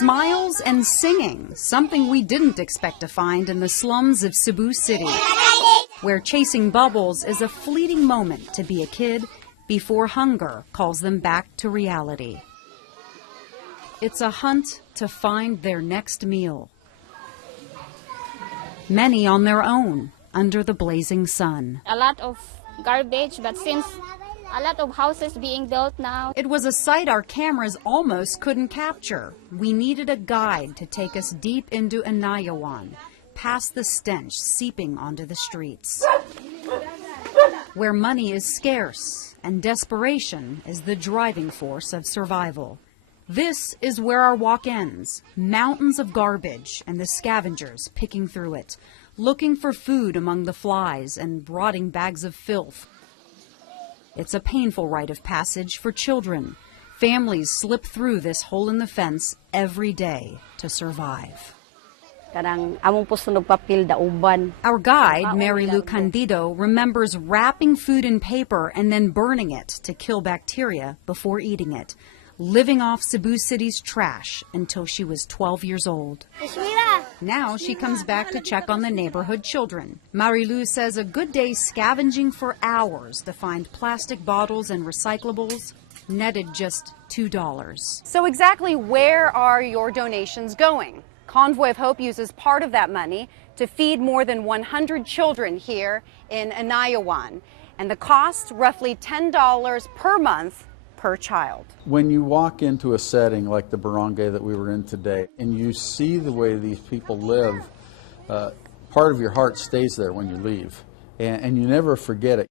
Smiles and singing, something we didn't expect to find in the slums of Cebu City, where chasing bubbles is a fleeting moment to be a kid before hunger calls them back to reality. It's a hunt to find their next meal. Many on their own, under the blazing sun. A lot of garbage, but since a lot of houses being built now. It was a sight our cameras almost couldn't capture. We needed a guide to take us deep into Anayawan, past the stench seeping onto the streets, where money is scarce and desperation is the driving force of survival. This is where our walk ends, mountains of garbage and the scavengers picking through it, looking for food among the flies and rotting bags of filth. It's a painful rite of passage for children. Families slip through this hole in the fence every day to survive. Our guide, Mary Lou Candido, remembers wrapping food in paper and then burning it to kill bacteria before eating it, living off Cebu City's trash until she was 12 years old. Now she comes back to check on the neighborhood children. Marilu says a good day scavenging for hours to find plastic bottles and recyclables netted just $2. So exactly where are your donations going? Convoy of Hope uses part of that money to feed more than 100 children here in Anayawan. And the cost, roughly $10 per month per child. When you walk into a setting like the barangay that we were in today and you see the way these people live, part of your heart stays there when you leave, and you never forget it.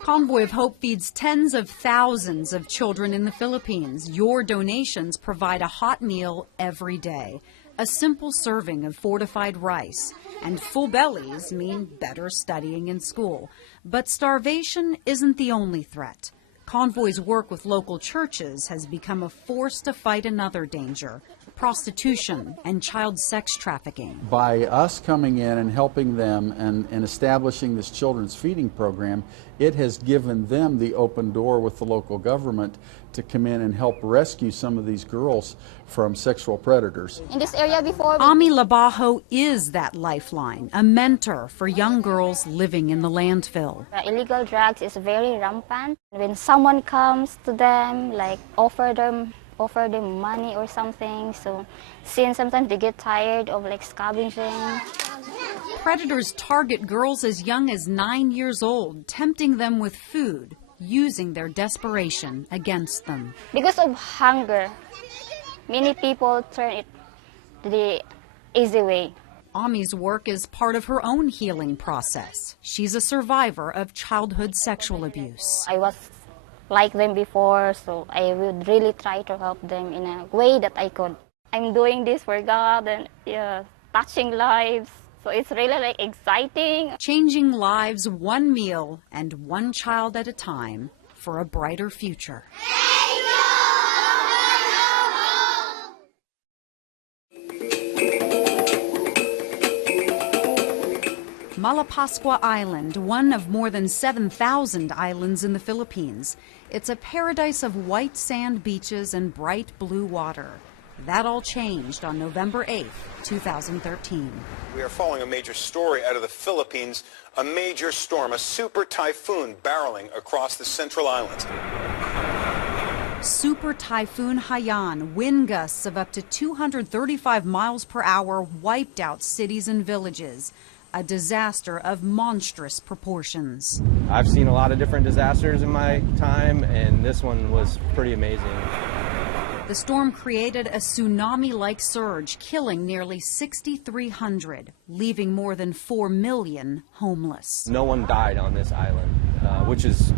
Convoy of Hope feeds tens of thousands of children in the Philippines. Your donations provide a hot meal every day, a simple serving of fortified rice, and full bellies mean better studying in school. But starvation isn't the only threat. Convoy's work with local churches has become a force to fight another danger: prostitution and child sex trafficking. By us coming in and helping them and establishing this children's feeding program, it has given them the open door with the local government to come in and help rescue some of these girls from sexual predators. In this area before, Ami Labajo is that lifeline, a mentor for young girls living in the landfill. Illegal drugs is very rampant. When someone comes to them, like offer them money or something, so since sometimes they get tired of like scavenging. Predators target girls as young as 9 years old, tempting them with food, using their desperation against them. Because of hunger, many people turn it the easy way. Ami's work is part of her own healing process. She's a survivor of childhood sexual abuse. I was like them before, so I would really try to help them in a way that I could. I'm doing this for God and touching lives, so it's really like exciting. Changing lives one meal and one child at a time for a brighter future. Malapascua Island, one of more than 7,000 islands in the Philippines. It's a paradise of white sand beaches and bright blue water. That all changed on November 8th, 2013. We are following a major story out of the Philippines, a major storm, a super typhoon barreling across the central islands. Super Typhoon Haiyan, wind gusts of up to 235 miles per hour wiped out cities and villages. A disaster of monstrous proportions. I've seen a lot of different disasters in my time, and this one was pretty amazing. The storm created a tsunami-like surge, killing nearly 6,300, leaving more than 4 million homeless. No one died on this island, which is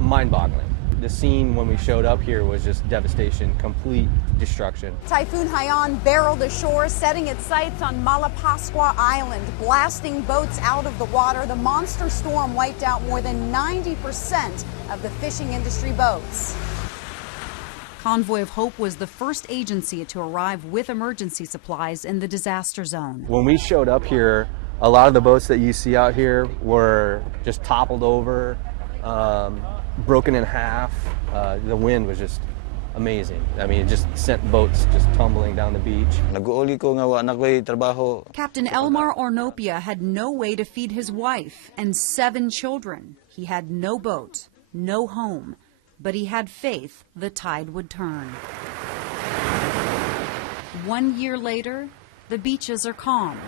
mind-boggling. The scene when we showed up here was just devastation, complete destruction. Typhoon Haiyan barreled ashore, setting its sights on Malapascua Island, blasting boats out of the water. The monster storm wiped out more than 90% of the fishing industry boats. Convoy of Hope was the first agency to arrive with emergency supplies in the disaster zone. When we showed up here, a lot of the boats that you see out here were just toppled over, broken in half. The wind was just amazing. I mean, it just sent boats just tumbling down the beach. Nag-uuli ko nga wa na ko'y trabaho. Captain Elmar Ornopia had no way to feed his wife and 7 children. He had no boat, no home, but he had faith the tide would turn. 1 year later, the beaches are calm.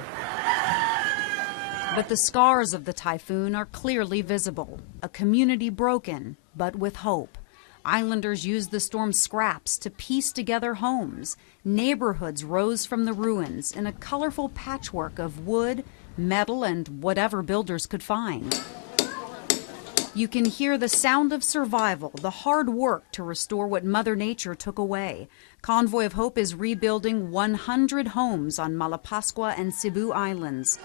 But the scars of the typhoon are clearly visible. A community broken, but with hope. Islanders used the storm's scraps to piece together homes. Neighborhoods rose from the ruins in a colorful patchwork of wood, metal, and whatever builders could find. You can hear the sound of survival, the hard work to restore what Mother Nature took away. Convoy of Hope is rebuilding 100 homes on Malapascua and Cebu Islands.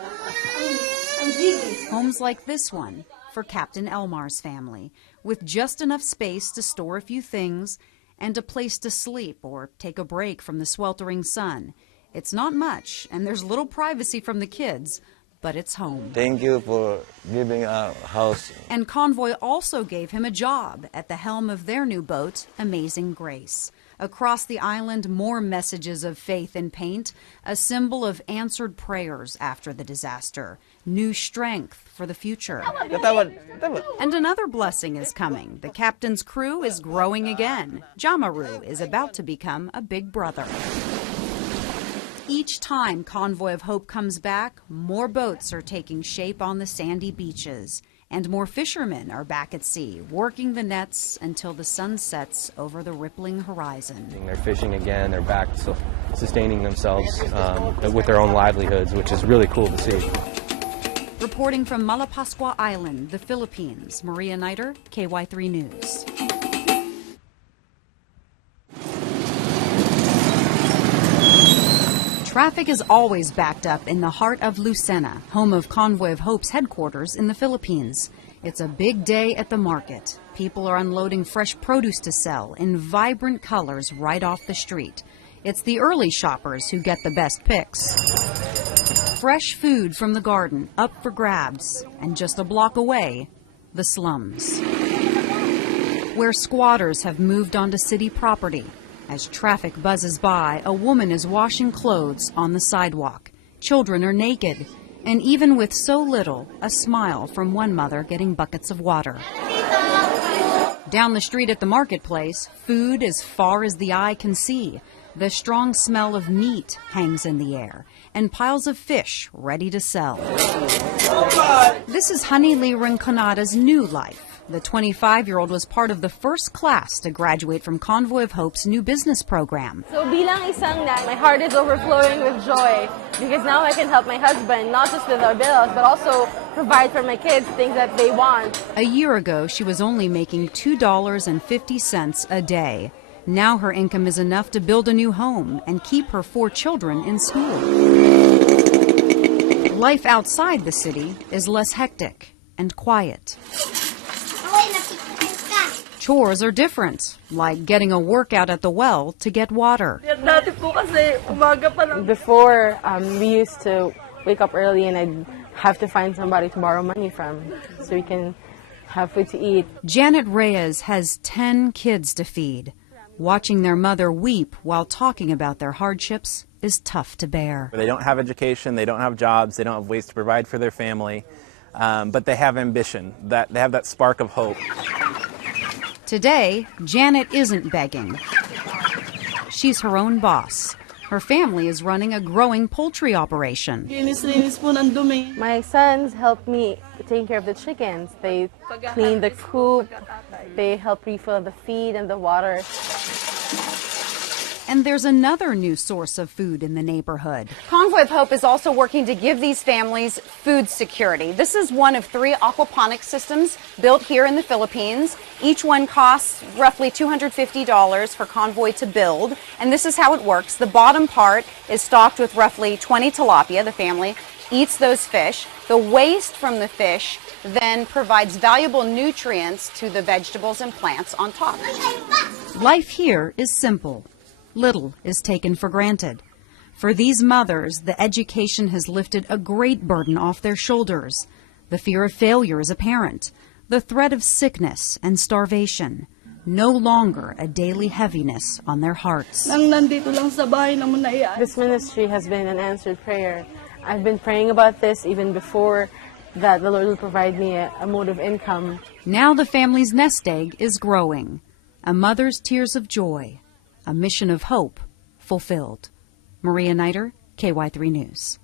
Homes like this one for Captain Elmar's family, with just enough space to store a few things and a place to sleep or take a break from the sweltering sun. It's not much, and there's little privacy from the kids, but it's home. Thank you for giving a house. And Convoy also gave him a job at the helm of their new boat, Amazing Grace. Across the island, more messages of faith in paint, a symbol of answered prayers after the disaster, new strength for the future. And another blessing is coming. The captain's crew is growing again. Jamaru is about to become a big brother. Each time Convoy of Hope comes back, more boats are taking shape on the sandy beaches. And more fishermen are back at sea, working the nets until the sun sets over the rippling horizon. They're fishing again. They're back sustaining themselves with their own livelihoods, which is really cool to see. Reporting from Malapascua Island, the Philippines, Maria Niter, KY3 News. Traffic is always backed up in the heart of Lucena, home of Convoy of Hope's headquarters in the Philippines. It's a big day at the market. People are unloading fresh produce to sell in vibrant colors right off the street. It's the early shoppers who get the best picks. Fresh food from the garden up for grabs, and just a block away, the slums, where squatters have moved onto city property. As traffic buzzes by, a woman is washing clothes on the sidewalk. Children are naked, and even with so little, a smile from one mother getting buckets of water. Down the street at the marketplace, food as far as the eye can see. The strong smell of meat hangs in the air, and piles of fish ready to sell. This is Honey Lee Rinconada's new life. The 25-year-old was part of the first class to graduate from Convoy of Hope's new business program. So bilang isang nan, my heart is overflowing with joy because now I can help my husband, not just with our bills, but also provide for my kids things that they want. A year ago, she was only making $2.50 a day. Now her income is enough to build a new home and keep her 4 children in school. Life outside the city is less hectic and quiet. Chores are different, like getting a workout at the well to get water. Before, we used to wake up early and I'd have to find somebody to borrow money from so we can have food to eat. Janet Reyes has 10 kids to feed. Watching their mother weep while talking about their hardships is tough to bear. They don't have education, they don't have jobs, they don't have ways to provide for their family, but they have ambition, they have that spark of hope. Today, Janet isn't begging. She's her own boss. Her family is running a growing poultry operation. My sons help me take care of the chickens. They clean the coop, they help refill the feed and the water. And there's another new source of food in the neighborhood. Convoy of Hope is also working to give these families food security. This is one of 3 aquaponics systems built here in the Philippines. Each one costs roughly $250 for Convoy to build, and this is how it works. The bottom part is stocked with roughly 20 tilapia. The family eats those fish. The waste from the fish then provides valuable nutrients to the vegetables and plants on top. Life here is simple. Little is taken for granted. For these mothers, the education has lifted a great burden off their shoulders. The fear of failure is apparent, the threat of sickness and starvation. no longer a daily heaviness on their hearts. This ministry has been an answered prayer. I've been praying about this even before that the Lord will provide me a mode of income. Now the family's nest egg is growing. A mother's tears of joy, a mission of hope fulfilled. Maria Niter, KY3 News.